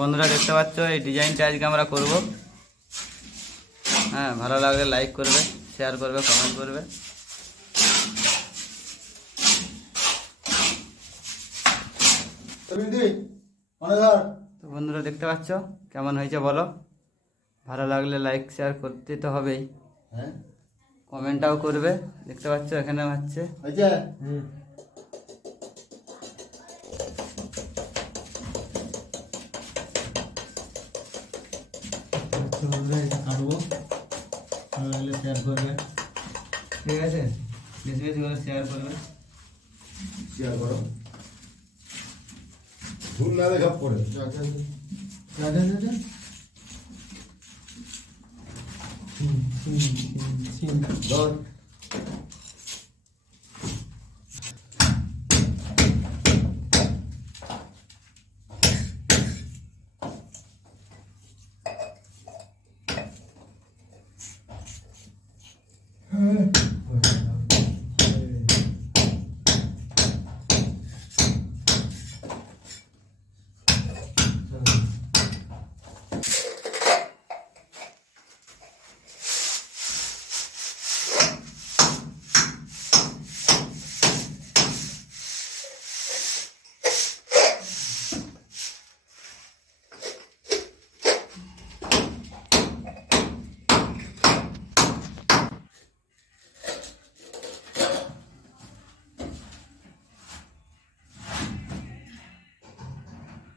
বন্ধুরা দেখতে পাচ্ছ এই ডিজাইনটা আজকে আমরা করব। হ্যাঁ, ভালো লাগলে লাইক করবে, শেয়ার করবে, কমেন্ট করবে। তো বন্ধুরা দেখতে পাচ্ছ কেমন হয়েছে বলো। ভালো লাগলে লাইক শেয়ার করতে তো হবেই, কমেন্টটাও করবে। দেখতে পাচ্ছ এখানে হচ্ছে কাটবো, ভালো লাগলে শেয়ার করবে। ঠিক আছে, বেশি বেশি করে শেয়ার করবে। শেয়ার করো, ভুল না দেখা পড়ে ধর।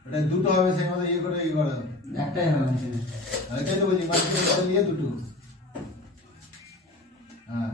এটা দুটো হবে, সেই মতো ইয়ে করে একটাই হবে। এটাই তো বলছি, মাঝখানে নিয়ে দুটো। হ্যাঁ।